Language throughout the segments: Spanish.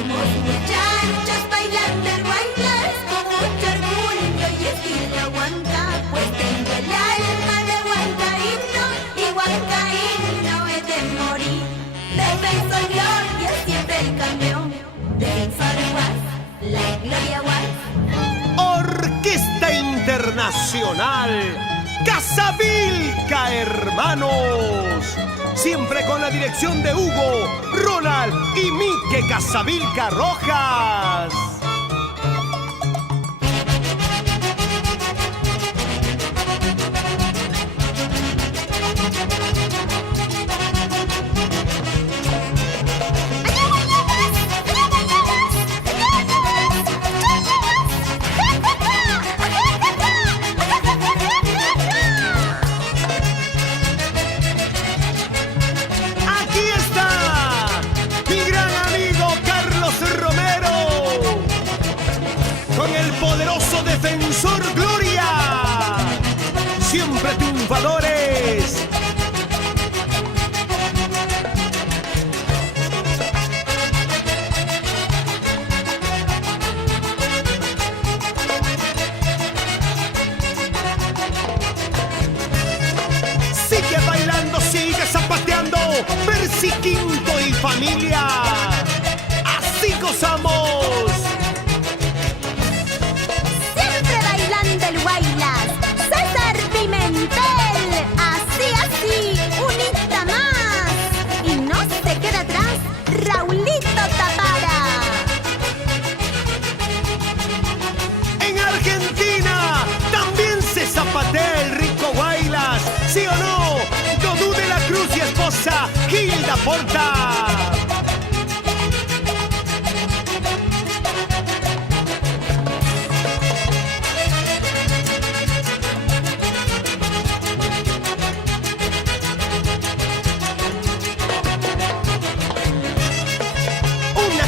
Vamos muchachos bailando el Guaylas con mucho orgullo y estilo Huanca, pues tengo el alma de huancaíno y huancaíno es de morir. Defensa gloria, siempre el campeón. Defensor Guas, la gloria Guas. Orquesta Internacional Casabilca, hermanos. Siempre con la dirección de Hugo, Ronald y Mike Casabilca Rojas. Poderoso Defensor Gloria, siempre triunfadores. Sigue bailando, sigue zapateando, Percy Quinto y familia, así gozamos. El Guaylas, César Pimentel, así, unita más. Y no se queda atrás, Raulito Tapara. En Argentina también se zapatea el rico Guaylas, ¿sí o no? Dodú de la Cruz y esposa Gilda Porta.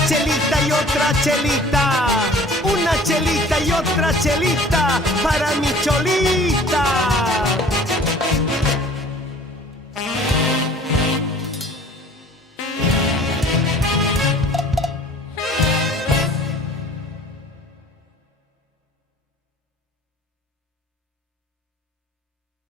Chelita y otra chelita, una chelita y otra chelita para mi Cholita.